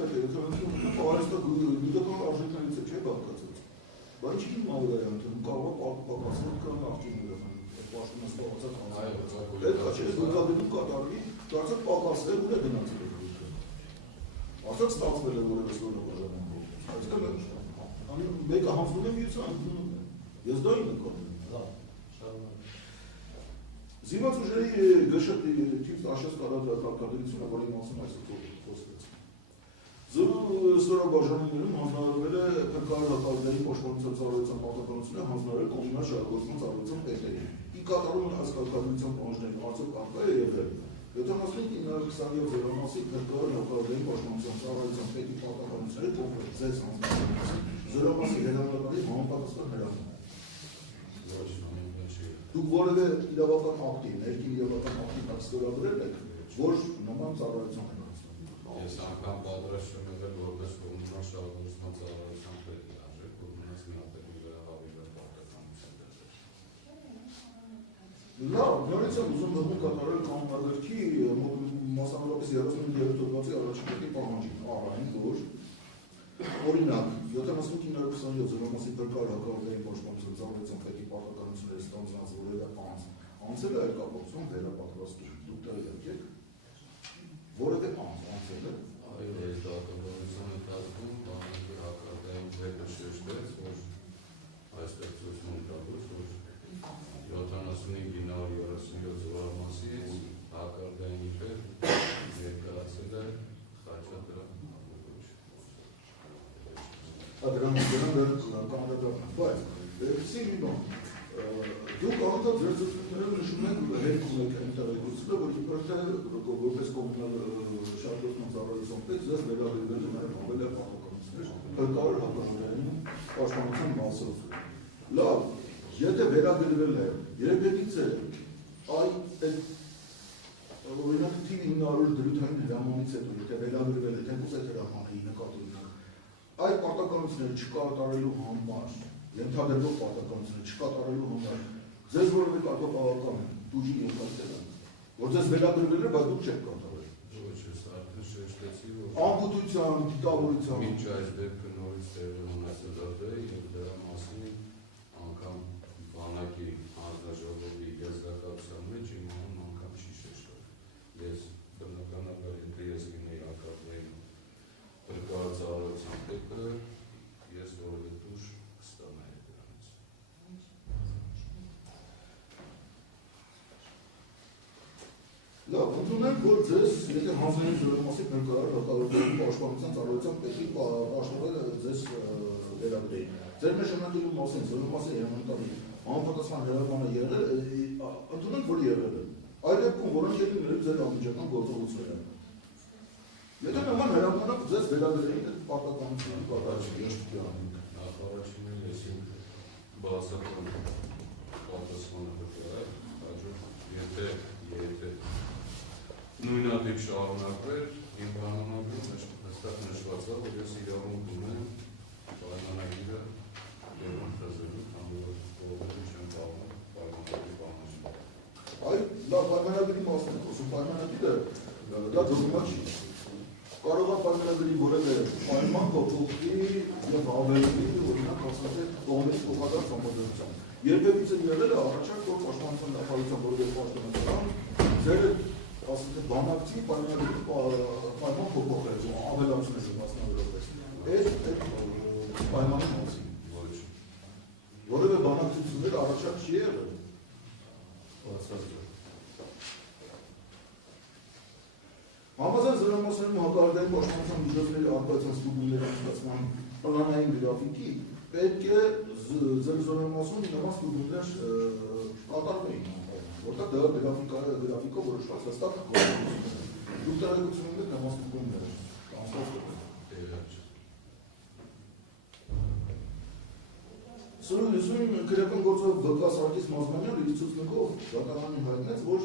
պետք է, եթե պարեստը գիտական արժեքներից է չէ բաղկացած։ Բա ինչի հիմա վարիանտ եմ, կարող է պակասել կան աղջիկները, պաշտում ես պաղացակ պետք է չէ, զուգավետում կատարվի, դարձած պակասել ուր է գնացել է գույքը։ Ասած ստացվել է որևս որը բաժանանքով, այսքան մեկը հանձնում է մյուսը հանձնում է, ես դա իմ ընկանում եմ։ Զինված ուժերի գշտի աշես կարգադրությունը, որի մասին այսօր խոսվեց։ Զորաբաժանումներում հանձնարարվել է փրկարար հակառակների պաշտպանության ծառայության պարտականությունը հանձնարարել կոմունալ շահագործման ծառայության պետերին։ Ի կատարումն այս կարգադրության պահանջներին արդյոք կարգա է եղել 75-927 զորամասի փրկարար հակառակների պաշտպանության ծառայության պետի պարտականությունների կոնկրետ ձեզ հանձնարարել զորամասի հրամանատարի համապատասխան հրաման։ Դուք որևէ իրավական ակտի, ներքին իրավական ակտի տակ ստորագրել եք, որ նման ծառայության են անցնում։ Ես անգամ պատրաստ եմ եղել որպես կոմունալ շահագործման ծառայության պետ իրաժեք, որ ունես մի հատ ու վերահավիրել պարտականություն դրել։ Լավ, նորից եմ ուզում հղում կատարել կանոնագրքի մասնավորապես 33 հոդվածի առաջին պետի պահանջին, առայն որ օրինակ 75-927 զորամասի փրկարար հակառակների պաշտպանության ծառայության պետի պարտականությունների ստանձնած որևէ անձ անցել է այդ կապակցությամբ վերապատրաստում, դուք տեղյակ եք, որևէ անձ անցել է։ Այո, այս դատավորության ընթացքում բանակի հակառակային պետը շեշտեց, որ այստեղ ցույց տալուց, որ 75-937 զորամասից հակառակային պետ ներկայացել է Խաչատրյան Դրանից կանոնադրական, բայց էսի մի բան, դուք անդադ ձեր ծրությունները նշում եք հերքում եք ընտարայգությունը, որ իբր թե որպես կոմունալ շահագործման ծառայության պետ ձեզ վերաբերվել է նաև ավելի պարտականություններ, փրկարար հակառակային պաշտպանության մասով։ Լավ, եթե վերագրվել է, երբևիցե այդ օրինակ թիվ 900 դրութային հրամանից հետո, եթե վերագրվել է, թեկուզ այդ հրամանի նկատի այդ պարտականությունները չկատարելու համար, ենթադրվող պարտականությունները չկատարելու համար, ձեզ որևէ կարգապահական ուժի ենթարկել են, որ ձեզ վերագրվել է, բայց դուք չեք կատարել։ Ոչ, ես արդեն շեշտեցի, որ անկութության, դիտավորության։ Մինչ այս դեպքը նորից տեղի ունեցել է եւ դրա մասին անգամ բանակի հանձնաժողովի եզրակացության մեջ իմանում անգամ չի շեշտել։ Ես բնականաբար եթե ես լինեի ակադեմիայի փրկարար ծառայության պետը, ես որևէ տուժ կստանայի դրանից։ Լավ, ընդունենք, որ ձեզ, եթե հանձնային զորամասի փրկարար հակառակների պաշտպանության ծառայության պետի պաշտպանողը ձեզ վերագրեի։ Ձեր նշանակելու մասին զորամասի հրամանատարի համապատասխան հրամանը եղել, ընդունենք, որ եղել է։ Այդ դեպքում որոնք ելիներ ձեր անմիջական գործողությունները։ Եթե նման հրամանով ձեզ վերագրեին այդ պարտականությունը կատարել Նախարարությունն ես բացական պատասխանը կտարել, հաջորդ եթե նույնատիպ շարունակվեր, իմ կանոնագրում հստակ նշված է, որ ես իրավունք ունեմ պայմանագիրը երում խզելու, քանի որ որովհետև չեմ պահում պայմանագրի պահանջը։ Այ լավ պայմանագրի մասն է խոսում, պայմանագիրը դա դրումա չի։ Կարող է պայմանագրի որևէ պայման փոփոխվի եւ հավելվի, օրինակ ասած է կողմից փոխադարձ համաձայնությամբ։ Երբևիցե եղել է առաջարկ, որ պաշտպանության նախարարության որևէ պաշտոնական ձեր ասած է բանակցի պայմանագրի պայման փոփոխել, ավելացնել է մասնավորապես։ Այդ պայմանի մասին։ Ոչ։ Որևէ բանակցություններ առաջարկ չի եղել։ Բացարձակ։ Համաձայն զորամասերում հակառակային պաշտպանության միջոցների արտադրության ստուգումների անցկացման պլանային գրաֆիկի պետք է ձեր զորամասում նման ստուգումներ կատարվեին, որտեղ դրա գրաֆիկով որոշված հստակ գործողություններ են։ Դուք տեղեկություն ունեք նման ստուգումներ անցկացվել։ Սուրույն քրեական գործով ԲԿ Սարգիս Մազմանյանը իր ցուցնիկով դատարանին հայտնեց, որ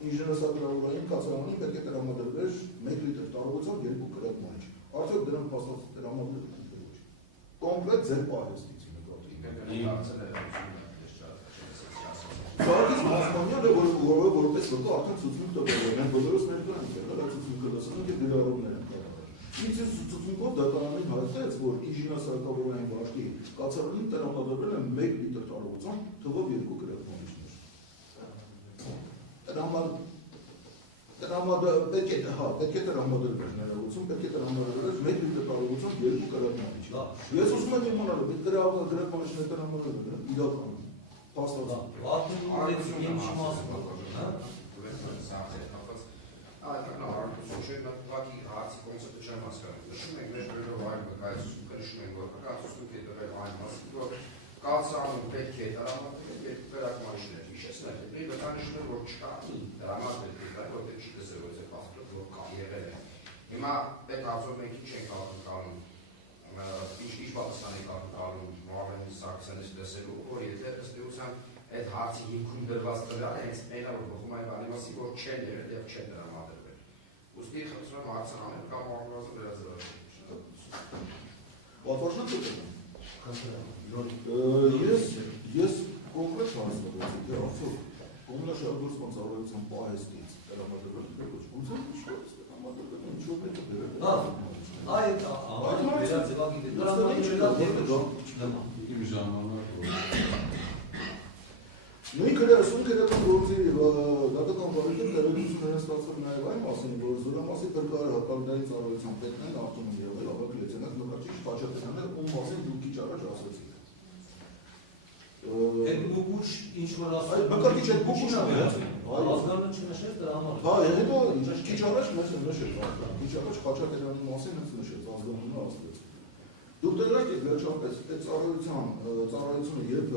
ինժեներասադրավորային կացարանին պետք է տրամադրվեր 1 լիտր տարողությամբ 2 գրամ մանչ։ Արդյոք դրանք փաստացի տրամադրվել են թե ոչ։ Կոմպլետ ձեր պահեստից Սարգիս Մազմանյանը, որպես ԲԿ արդեն ցուցնիկ տվել է, մենք բոլորս ներկա ենք եղել, այդ ցուցնիկը լսել ենք եւ դերարումներ են կատարել։ Ինձ ծծունքով դատարանին հայտնեց, որ ինժեներասարքավորային բաժնի կացարանին տրամադրվել են 1 լիտր տարողության թվով 2 գրեխմանիշներ։ Պետք է տրամադրվել ներողություն, պետք է տրամադրվել 1 լիտր տարողության 2 գրեխմանիշ։ Ես ուզում եմ իմանալ, այդ գրեխմանիշները տրամադրվել են իրականում։ Կացարանում պետք է տրամադրել երկու գրակմանիշներ, հիշեցնել, վտանիշներ, որ չկա, տրամադրել, որտեղ չի տեսել, որ ձեր պասպորտը որ կա եղել է։ Հիմա պետք ասում ենք ինչ ենք ակնկալում, ինչ պատասխան ենք ակնկալում Մուհամեդ Սարգսյանից տեսելու, որ եթե ըստ էության այդ հարցի հիմքում դրված տվյալը հենց մենա որ բխում այն բանի մասի, որ չեն եղել եւ չեն տրամադրվել։ Ուստի խնդրում եմ հարցանալ կամ ողջունած վերածրել։ Ես կոնկրետ հարցնեմ, թե արդյոք կոմունաշահագործման ծառայության պահեստից տրամադրվել է ոչ, ոնց է տրամադրվել, ինչով է դրել։ Այդ վերածվագի Իմ ժամանակ նույն քրեասուն քրեական գործի դատական բարեկամ ներողությունները ստացվել նաև այն մասին, որ զորամասի փրկարար հակարդային ծառայության պետն են արտոնում եղել ավակ լեյտենանտ Նկարչիչ Խաչատրյանը, ում մասին դուք քիչ առաջ ասացիք։ Այդ բուկուչ ինչ որ ասում Նկարչիչ այդ բուկուչն է, ազգանը չնշեց դրա համար։ Հա, հետո քիչ առաջ մեզ նշեց, քիչ առաջ Խաչատրյանի մասին հենց նշեց, ազգանունը ասվեց։ Դուք դրակ եք վերջապես այդ ծառայությունը երբ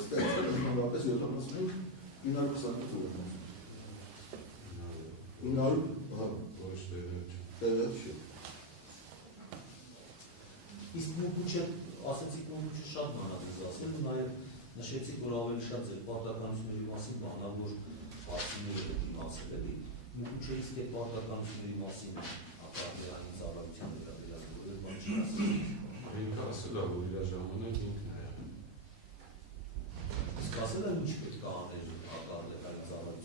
ստեղծվել է ընդհանրապես 75 925 օրենքով։ 900 ոչ տեղեկ չի։ Իսկ մուկուչը, ասացիք մուկուչը շատ մանավանդ ասել, ու նաև նշեցիք, որ ավելի շատ ձեր պարտականությունների մասին բանավոր հարցումները պետք իմացել էլի։ Մուկուչը իսկ այդ պարտականությունների մասին ակադեմիայի ծառայության վերաբերյալ բան չասել։ Ինքը ասել է, որ իր ժամանակ ինքն է եղել։ Իսկ ասել են ինչ պետք է անել ակադեմիայի ծառայության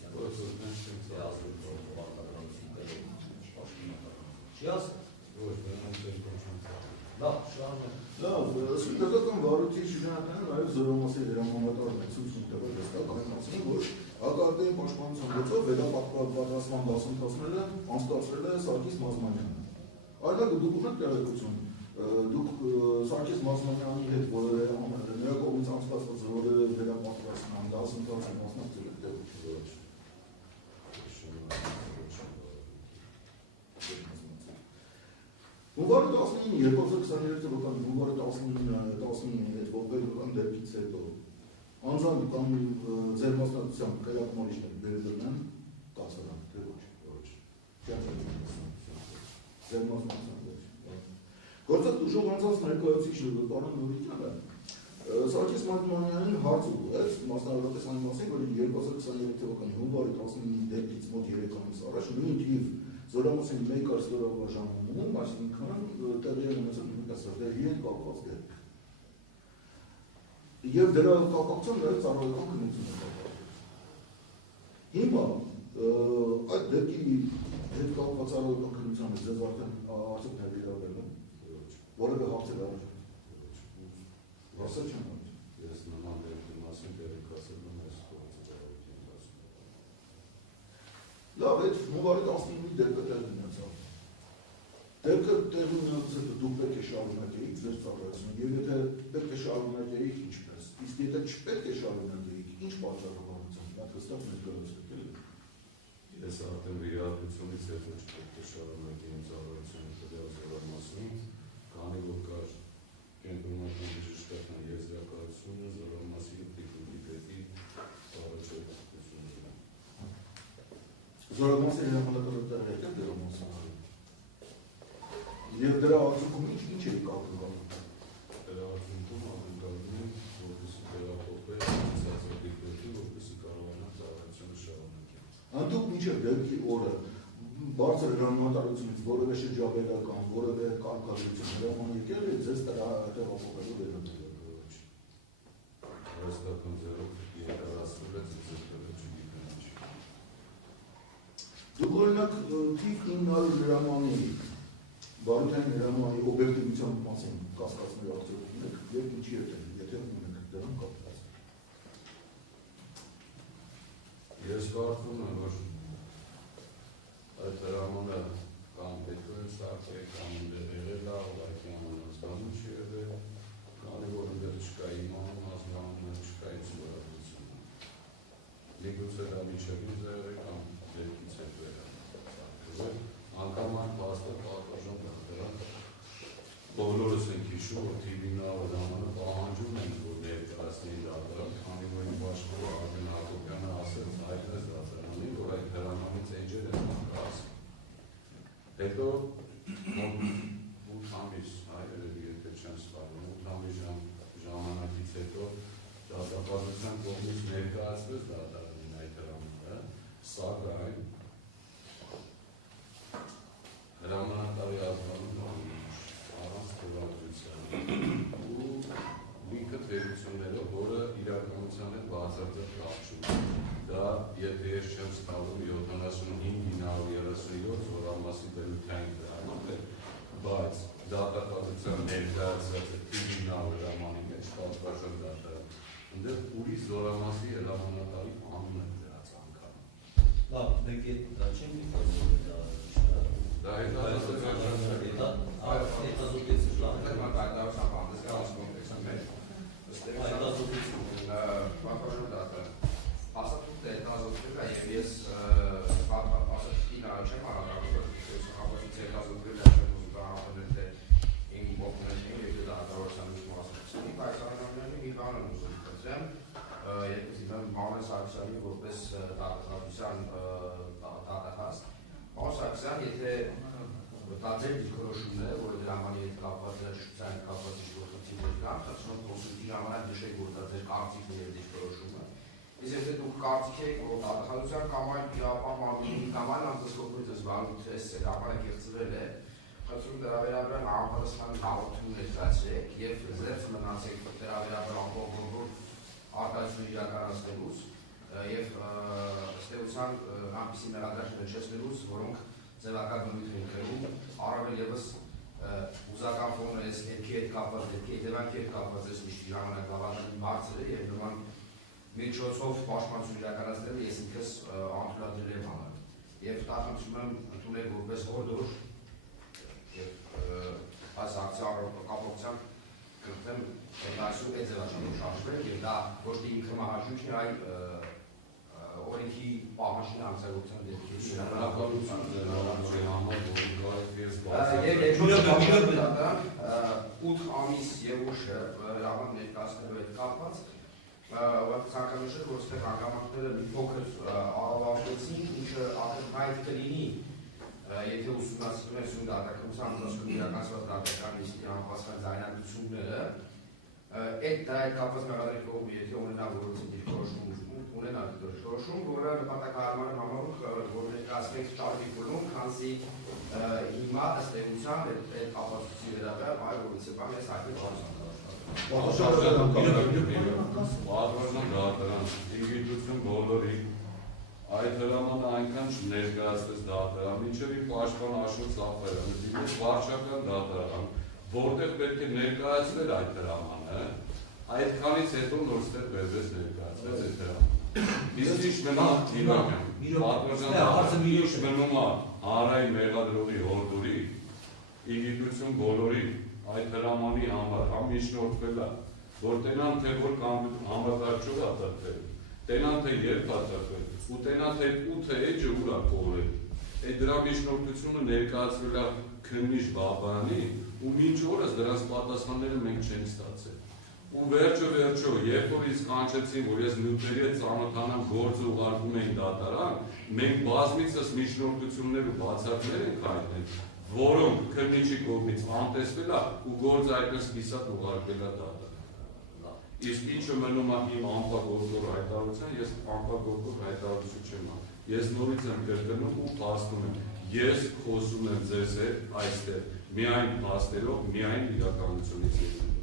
չի ասել։ Ոչ, նրանց էլ կոչում է։ Լավ, շարունակ։ Լավ, սպիտակական վարույթի շրջանակները նաև զորամասի հրամանատարն է ցույց տվել հստակ այն մասին, որ ակադեմիայի պաշտպանության գործով վերապատրաստման դասընթացները անցկացրել է Սարգիս Մազմանյանը։ Այլակ դուք ունեք տեղեկություն, դուք Սարգիս Մազմանյանի հետ որևէ նրա կողմից անցկացված որևէ վերապատրաստման դասընթացի մասնակցել եք տեղեկություն։ Հունվարի 19-ին 2023 թվականի հունվարի 19-ին այդ ողբերգական դեպքից հետո անձամբ կամ ձեր մասնակցությամբ կայացմանիշներ վերդրել են կացարան, թե ոչ։ Ձեր մասնակցությամբ ոչ։ Գործած ուժով անձանց ներկայացուցիչը պարոն Նուրիկյանը Սարգիս Մազմանյանին հարց ուղղեց մասնավորապես այն մասին, որ 2023 թվականի հունվարի 19-ի դեպքից մոտ 3 ամիս առաջ նույն թիվ զորամասի մեկ արստորավաժանում, այսինքն տեղի են ունեցել նույնիսկ հետ կապված դեպք։ Եվ դրա կապակցությամբ նաև ծառայական քննություն է կապված։ Հիմա այդ դեպքի հետ կապված ծառայական քննությանը ձեզ արդեն արդյոք ներգրավել են, որևէ հարցեր առաջ։ Ասել չեմ արել։ Ես նման դեպքի մասին տեղեկացել եմ այս ծառայության դասում։ Լավ, այդ հունվարի 19-ի դեպքը տեղի ունեցավ։ Դեպքը տեղի ունեցել դուք պետք է շարունակեիք ձեր ծառայությունը, եւ եթե պետք է շարունակեիք ինչպես։ Իսկ եթե չպետք է շարունակեիք, ինչ պատճառաբանությամբ, դա հստակ ներկայացրեք էլի։ Ես արդեն վիրահատությունից հետո չպետք է շարունակեի ծառայությունը տվյալ զորամասում, քանի որ կար կենտրոնական բժշկական եզրակացությունը զորամասի տիկունի պետի առաջարկությունները։ Զորամասի հրամանատարը տեղի եկել դերամասը։ Եվ դրա արդյունքում ինչ է կապվում։ Դրա արդյունքում ակնկալում եմ, որպեսզի տեղափոխվի ցածրի պետի, որպեսզի կարողանա ծառայությունը շարունակել։ Դուք մինչև դեպքի օրը բարձր հրամանատարությունից որևէ շրջաբերական, որևէ կարգավորություն հրաման եկել է ձեզ տեղափոխելու վերաբերյալ։ Հաստատուն ձեռով երկարացրել է ձգտել չգիտեմ ինչ։ Դուք օրինակ թիվ 900 հրամանի բարութային հրամանի օբյեկտիվության մասին կասկածների արդյունք ունեք եւ ինչի հետ են, եթե ունեք դրան կապված։ Ես կարծում եմ, որ այդ հրամանը կամ պետք է ստացել, կամ եղել է, ուղղակի անհանձնանում չի եղել, քանի որ դեռ չկա իմանում, ազգանունը չկա ինչ զորակցություն։ Միգուցե դա միջևից է եղել կամ դեպքից է վերել։ Անկամ այն փաստը պատվաժան դրան բոլորս ենք հիշում, որ TV-նա ժամանակ պահանջում են, որ ներկայացնի դատարան, քանի որ իմ բաշխովը Արգեն Հակոբյանը ասեց, հայտնեց դատարանին, որ այդ հրամանից էջեր են ասում։ Հետո 8 ամիս, երևի եթե չեն սպառնում, 8 ամիս ժամանակից հետո դատապարտության կողմից ներկայացվեց դատարանին այդ հրամանը, սակայն հրամանատարի ազգանունը առանց թվագրության ու լիքը թերություններով, որը իրականության հետ բացարձակ կապ չունի։ Դա, եթե ես չեմ սխալվում, 75-937 զորամասի բերութային հրաման է, բայց դատապարտության ներկայացած TV-նա հրամանի մեջ պատվաժան դատարան, ընդեղ ուրիշ զորամասի հրամանատարի անունը դրած անգամ։ Լավ, մենք դա չենք միգուցե Դա հետազոտեցիք լավ։ Կայդարության բանդեսկարած կոնտեքստը մեջ, պատվաժան դատարան, ասատուտ է հետազոտվել է և ես ասատուտի նրա չեմ հարադարվել, ապոսից հետազոտվել է չեմ ուզում կարապնել թե իմ օգնեցին և դատարության ուզում ասացին, բայց անհամներում մի բան եմ ուզում կծեմ, երկուսի բան Մանոն Սարգսյանի որպես դատախազության դատախազ, Մանոն Սարգսյան, եթե դա ձեր դիրքորոշումն է, որը դրամանի հետ կապված է, շուտության հետ կապված ինչ-որ խնդիրներ կան, խնդրում կոնսուլտի ժամանակ նշեք, որ դա ձեր կարծիքն է և դիրքորոշումը։ Իսկ եթե դուք կարծիք եք, որ դատախազության կամ այլ իրավապահ մարմնի կամ այլ անձնասկոպից զբաղվի հրամանը կեղծվել է, խնդրում դրա վերաբերյալ համապատասխան հաղորդում ներկայացրեք և զերծ մնացեք դրա վերաբերյալ ամբողջ արտահայտություն իրականացնելուց և ըստ էության այնպիսի մեղադրանքներ հնչեցնելուց, որոնք ձևական բնույթ են կրում, առավել ևս ուզական ֆոնը այս դեպքի հետ կապված, դեպքի հետևանքի հետ կապված այս միշտ ժամանակ բավականին բարձր է և նման միջոցով պաշտպանություն իրականացնելը ես ինքս անդրադրել եմ անել։ Եվ դա խնդրում եմ ընդունել որպես հորդոր և այս ակցիա կապակցությամբ կրտեմ այսօր այդ ձևաչափով շարժվել և դա ոչ թե ինքը մահաճույքն է, այլ օրենքի պահանջն անձնագործության դեպքերի հրապարակության 8 ամիս եւ ուշը հրաման ներկայացնելու հետ կապված ցանկանշել, որ այստեղ հանգամանքները մի փոքր առավոտեցին, ինչը ակնհայտ կլինի, եթե ուսումնասիրում են սույն դատականության ընթացքում իրականացված դատական նիստի համապատասխան ձայնագրությունները, այդ դա հետ կապված մեղադրանքի կողմը, եթե ունենա որոշակի դիրքորոշում, ունենա դիրքորոշում, որը նպատակահարմար եմ համարում, որ ներկայացվենք ճարվի կողմ, քանզի հիմա ըստ էության այդ կապացույցի վերաբերյալ այլ որից է բան ես հայտնի Պատվաժան դատարան, իգիտություն բոլորի, այդ հրամանը այնքան չներկայացվեց դատարան, մինչև իմ պաշտպան Աշոտ Սաֆարյանը, դիմեց վարչական դատարան, որտեղ պետք է ներկայացվել այդ հրամանը, այդքանից հետո նոր ստեղ վերվեց ներկայացվեց այդ հրամանը։ Իսկ ինչ մնում պատվաժան դատարան, ինչ մնում հանրային մեղադրողի հորդորի, իգիտություն բոլորի, այդ հրամանի համար համ միջնորդվել է, որ տենան թե որ կամ համակարգչով է ատարկվել, տենան թե երբ ատարկվել, ու տենան թե ու թե էջը ուր է կողել, այդ դրա միջնորդությունը ներկայացվել է քննիչ Բաբայանի, ու մինչ օրս դրանց պատասխանները մենք չենք ստացել։ Ու վերջո, երբ որ իսկ կանչեցին, որ ես նյութերի հետ ծանոթանամ գործը ուղարկում էին դատարան, մենք բազմիցս միջնորդություններ ու բացառքներ ենք հայտնել, որոնք քննիչի կողմից անտեսվել է ու գործը այդպես կիսատ ուղարկվել է դատարան։ Իսկ ինչը մնում է իմ անպագորգոր հայտարարության, ես անպագորգոր հայտարարություն չեմ անում։ Ես նորից եմ կրկնում ու փաստում եմ։ Ես խոսում եմ ձեզ հետ այստեղ, միայն փաստերով, միայն իրականությունից ելնելով։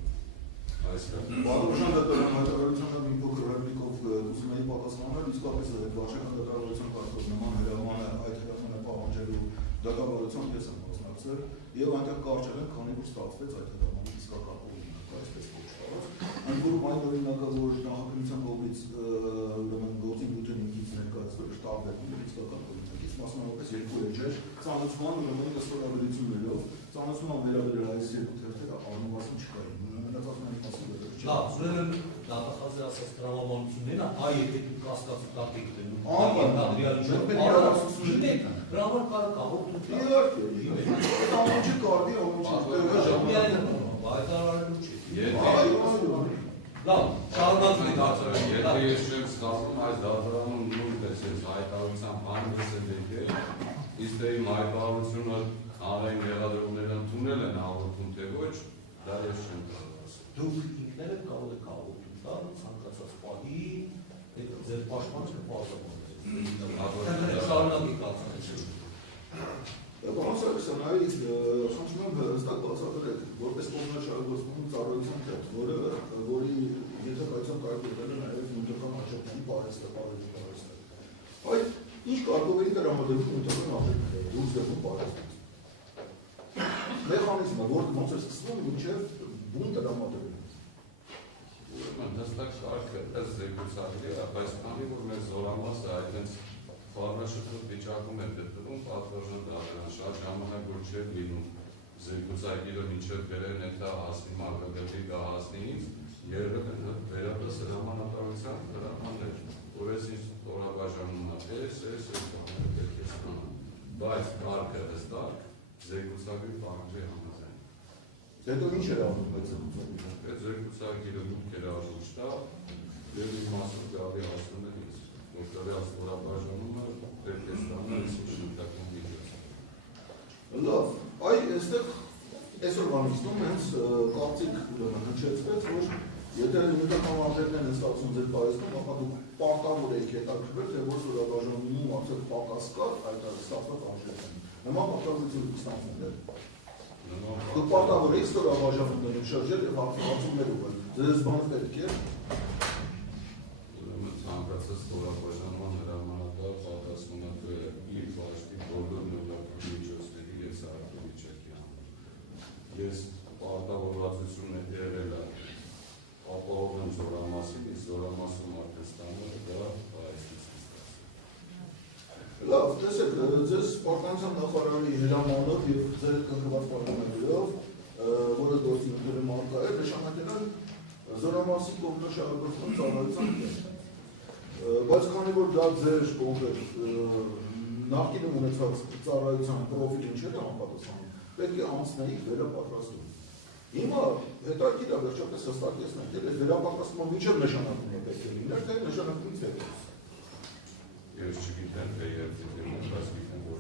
Այսքան։ Պատվաժան դատարան հայտարարությանը մի փոքր ռեպլիկով ուզում էի պատասխանել, իսկապես այդ վարչական դատարանության կարգով նման հրամանը, այդ հրամանը պահանջելու դատավարությամբ ես եմ մասնակցել ստացել եւ այնտեղ կարճել են, քանի որ ստացվեց այդ հրամանի իսկական օրինակը, այսպես ոչ կարող։ Այն որում այդ օրինակը, որ նախաքննության կողմից ուրեմն գործի բյուլետենից ներկայացվել շտաբերում իսկական օրինակից, մասնավորապես երկու էջեր, ծանոթման ուրեմն կստորաբերություններով, ծանոթման վերաբերյալ այս երկու թերթերը անունացում չկային։ Մենածածների մասին վերաբերյալ։ Լավ, ուրեմն նախախազի ասած տրամաբանությունները, այ եթե դուք կասկածու տակ եք դնում, հրաման կարող կաղորդում Իհարկե, ամոջը կարդի, ամոջը լավ, շարունակվի Եթե ես չեմ ստացվում այս դատարանում նույնպես ես հայտարարության հանդեսել եկել, իսկ թե իմ հայտարարությունը հանրային մեղադրողները ընդունել են հաղորդում թե ոչ, դա ես չեմ կարող ասել։ Դուք ինքներդ կարող եք հաղորդում տալ ցանկացած պահի, ձեր պաշտպանը կպարզաբանեք։ Շարունակի կացանեցեք։ Պարոն Սարգսյանի, խնդրում եմ հստակ բացատրեք, որպես կողմնաշարժողություն ծառայության թերթ, որի ենթակայության կարողացել է նաև նյութական արժեքների պարեստ։ Այդ ինչ կարգովերի տրամադրում նյութական արժեքները, դուրս դեպքում պարեստ։ Մեխանիզմը, որը ոնց է սկսվում, մինչև բուն տրամադրում։ Ուրեմն հստակ շարքը ըստ զեկուցակի է, բայց քանի որ մեր զորամասը այդպես խառնաշփոթ վիճակում է գտնվում, պատվարժան դատարան շատ ժամանակ որ չէր լինում զեկուցակիրը մինչև բերեն հետա հասնի մարգագետի գա հասնի ինձ, եղել են վերաբերս հրամանատարության հրամաններ, որ ես ինձ ստորաբաժանում է, ես բաները պետք է ստանամ, բայց կարգը հստակ զեկուցակի պահանջի համաձայն։ Հետո ինչ էր անում այդ զեկուցակիրը։ Այդ զեկուցակիրը դուք էր արժում շտապ, եւ իմ մասով գալի ասում են ինձ, որ տվյալ ստորաբաժանումը պետք է ստանալ ինչ նյութական միջոց։ Լավ, այստեղ այսօրվան իստում հենց կարծիք հնչեցվեց, որ եթե նյութական արժեքներն են ստացվում ձեր պարեսքում, ապա դուք պարտավոր եք հետաքրքրվել, թե որ ստորաբաժանումում արդյոք պակաս կա այդ ստացված արժեքներին։ Նման պարտավորություն ստացվում է։ Դուք պարտավոր եք ստորաբաժանումներին շրջել եւ հարցումներ ուղղել։ Ձեզ բանը պետք է։ Ուրեմն ցանկացած ստորաբաժանման հրամանատար պատասխանում է իր վարչի բոլոր նյութական միջոցների եւ սարքավիճակի համար։ Ես պարտավորվածություն եղել է ապահովում զորամասին, իսկ զորամասում արդեն ստանալը դա այսպես է։ Լավ, տեսեք, ձեզ պարտանության նախարարի հրամանով եւ ձեր կնքված պայմաններով, որը գործի ընդդեմ արկա է, նշանակել են զորամասի կողմնաշարժողական ծառայության դեմ։ Բայց քանի որ դա ձեր կողմեր նախկինում ունեցած ծառայության պրոֆիլին չէր համապատասխանում, պետք է անցնեիք վերապատրաստում։ Հիմա հետաքրքիր է վերջապես հստակեցնել, թե վերապատրաստումը մինչև նշանակում է պետք է լինել, թե նշանակումից հետո։ Ես չգիտեմ, թե երբ բայց գիտեմ, որ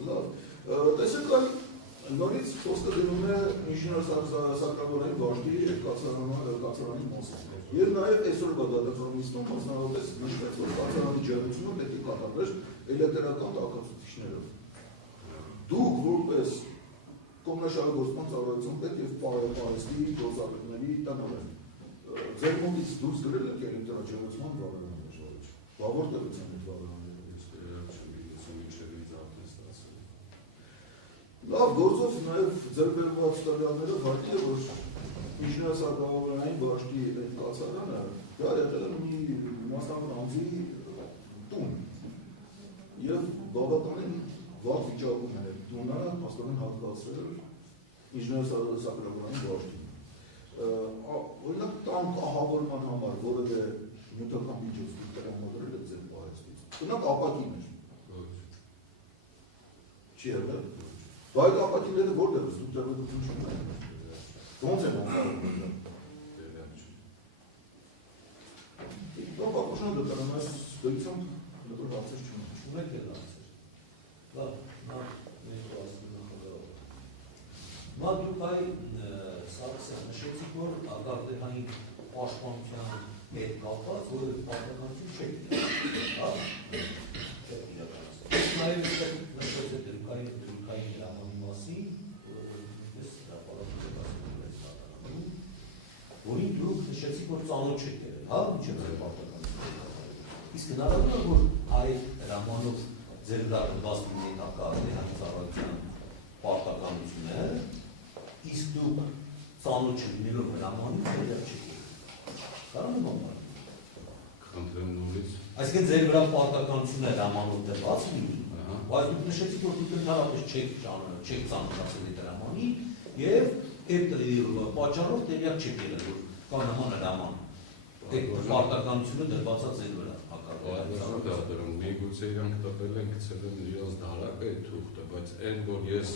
Լավ, տեսեք այ նորից խոսքը դնում է ինժեներ Սակրագորյանի վարչի կացարանի մասին։ Եվ նաև այսօրվա դատախազնիստում մասնավորապես նշվեց, որ կացարանի ջերմությունը պետք է կատարվեր էլեկտրական տակացուցիչներով։ Դուք որպես կողմնաշարժողական ծառայություն պետք եւ պարեստի գործառույթների տնօրեն ձեր մոտից դուրս գրել եք էլեկտրաջերմության վավերաններ։ Բավոր տեղության այդ վավերանները։ Լավ, գործով նաև ձեր բերված տվյալներով հայտնի է, որ ինժեներ Սակրագորյանի վարչի այդ կացարանը դա եղել է մի մասնավոր անձի տուն։ Եվ բավականին վատ վիճակում է տունը աստորեն հատկացրել ինժեներ Սակրագորյանի վարչին։ Օրինակ տան կահավորման համար որևէ նյութական միջոց տրամադրել եք ձեր պարեստից։ Օրինակ ապակին էր։ Չի եղել։ Բայց ապակիները որտեղ է, դուք տեղեկություն չունեք։ Ոնց են անցնում։ Դա պատասխան դատարան այս դեպքում նոր հարցեր չունեն։ Ունեք էլ հարցեր։ Լավ, նախ մենք ասում նախագահ։ Մա դուք այ Սարգսյան նշեցիք, որ ագարտեխանի պաշտպանության հետ կապված, որ պարտականություն չեք իրականացնում, հա? Չեք իրականացնում։ Նաև նշեցիք դրկային հրամանի մասին, որին դուք նշեցիք, որ ծանոթ չեք եղել, հա, մինչև ձեր պարտականությունը։ Իսկ հնարավոր է, որ այդ հրամանով ձեր վրա տնված լինի հակառակի ծառայության պարտականությունը, իսկ դուք ծանոթ չլինելով հրամանի դերյակ չեք եղել։ Կարող եմ ամառ։ Խնդրեմ նորից։ Այսինքն ձեր վրա պարտականությունը հրամանով տրված լինի, բայց դուք նշեցիք, որ դուք ընդհանրապես չեք ծանոթացել հրամանին եւ այդ պատճառով դերյակ չեք եղել, որ կա նման հրաման։ Այդ պարտականությունը դրված է ձեր վրա հակառակի։ Միգուցե իրանք տպել են գցել են իրենց դարակը այդ թուղթը, բայց այն որ ես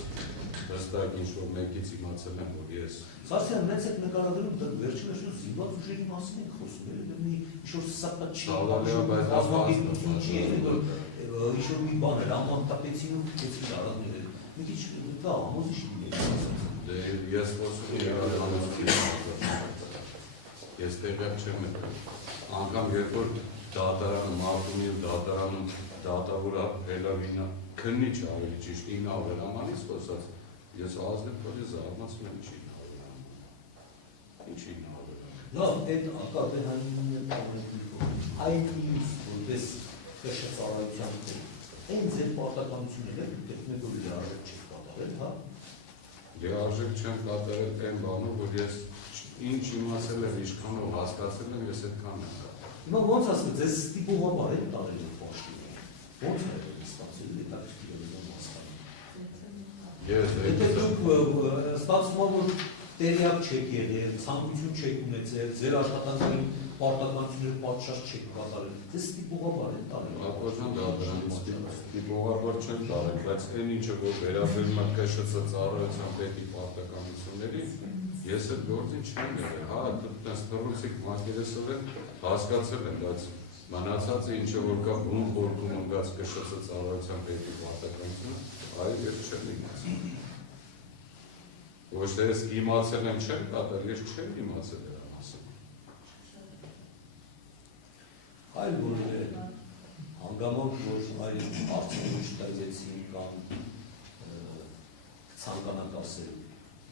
հստակ ինչ-որ մեկից իմացել եմ, որ ես Սարսյան, մեծ եք նկարագրում, դա վերջինս զինված ուժերի մասին ենք խոսում, դեռ ինչ-որ սապատ ինչ-որ մի բան էր, աման տապեցին ու քիչեցին արադները, մի քիչ դա ամոզիշ Դե ես խոսում եմ ես տեղյակ չեմ անգամ երբ որ դատարանը մարտունի ու դատարանում դատավորը հելավինը քննիչ ավելի ճիշտ 9 հրամանից խոսած ես ազնիվ քոլի զարմացում եմ ինչի 9 Լավ, այդ ակադեմիային այն որպես կշռայության այն ձեր պարտականությունները դեպքներ որ լիարժեք չեք կատարել, հա? Լիարժեք չեմ կատարել այն բանով, որ ես ինչ իմացել եմ, ինչքանով հասկացել եմ, ես այդքան եմ կատարել։ Հիմա ոնց ասում, ձեզ ստիպողաբար եք տարել պաշտի։ Ոնց է ստացել, հետաքրքիր է հասկանում։ Եթե դուք ստացվում է, որ տեղյակ չեք եղել, ցանկություն չեք ունեցել, ձեր աշխատանքային պարտականությունները պատշաճ չեք կատարել, ձեզ ստիպողաբար եք տարել։ Ակոժան դատարանից ստիպողաբար չեմ տարել, բայց այն ինչը որ վերաբերում է ԿՇՑ ծառայության պետի պարտականություններին, ես այդ գործին չեմ եղել, հա, դες թռուցիկ մակերեսով եմ հասկացել եմ, բայց մնացածը ինչը որ կա բուն խորքում ընկած ԿՇՑ ծառայության պետի պարտականությունը, այլ ես չեմ իմացել։ Ոչ թե ես իմացել եմ չեմ կատար, ես չեմ իմացել դրա մասին։ Այլ որ հանգամանք, որ այլ հարցերում չտրվեցին կամ ցանկանանք ասել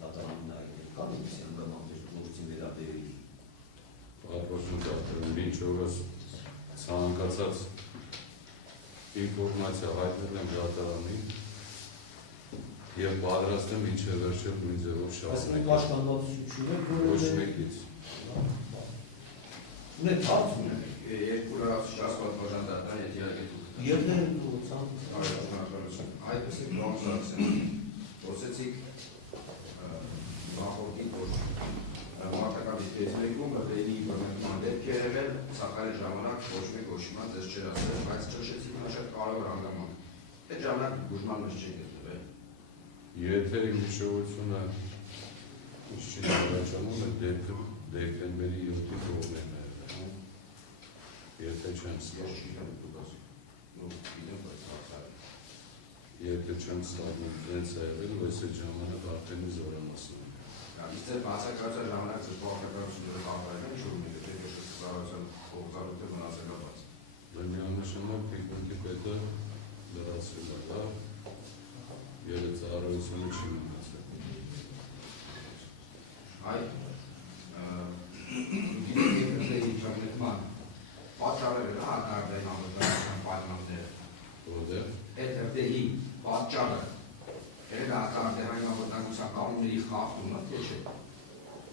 դատարանին այլ կան ուսի հանգամանքներ գործի վերաբերելի։ Պատվոսում դատարան, ինչ օրս ցանկացած ինֆորմացիա հայտնել եմ դատարանին և պատրաստ եմ ինչը վերջել նույն ձևով շարունակել։ Այսինքն պաշտպանվածություն եք, որ Ոչ մեկից։ Ունեք հարց ունեք։ Երկու շարժված բաժան դատարան եթե Երկներ ցան այդպես է բանսարսեն խոսեցիք նախորդին որ մարտական դիտեցնեկում դեպի բնական դեպքեր եղել սակայն ժամանակ ոչ մեկ ոչինչ դες չէր ասել բայց ճշտեցիք նա շատ կարևոր հանգամանք այդ ժամանակ բուժման մեջ չի գտնվել Եթե իմ հիշողությունը ինչ չի առաջանում է դեկտեմբերի 7-ի կողմերն է եղել, եթե չեմ սխալվում, եթե չեմ սխալվում, դենց է եղել, ու այս այդ ժամանակ արդեն զորամասում եմ։ Իսկ ձեր բացակայության ժամանակ ձեր պարտականությունները կատարել են ինչ-որ մի դեպք ես ծառայության փոխանցում մնացելված։ Միանշանակ տեխնիկի պետը լրացրել է, լավ, եւ ծառայությունը չի մնացել։ Այդ դիտարկների ճանաչման պատճառները հակարդային ամենական պայմանները Որտեղ այդ դեպքի պատճառը երբ հակարդային ամենական կանոնների խախտումը թե չէ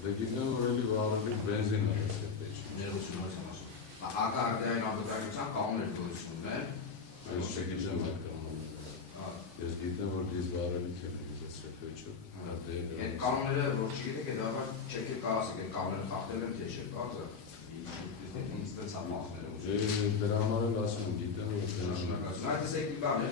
Դե գիտեմ որ էլի վարելի բենզին արեց այդ մեջ։ ներողություն ասում հակարդային ամենական կանոններ գործում է Այս չգիտեմ այդ կանոնները։ Ես գիտեմ որ դից վարելի չեն գծել ոչ։ Այդ կանոնները որ չգիտեք այդ բանը չեք կարող ասեք այդ կանոնները խախտել են թե չէ բացը ինստանց համախները Դրա համար էլ ասում եմ գիտեմ որ Շնորհակալություն։ Այդ էսեք բանը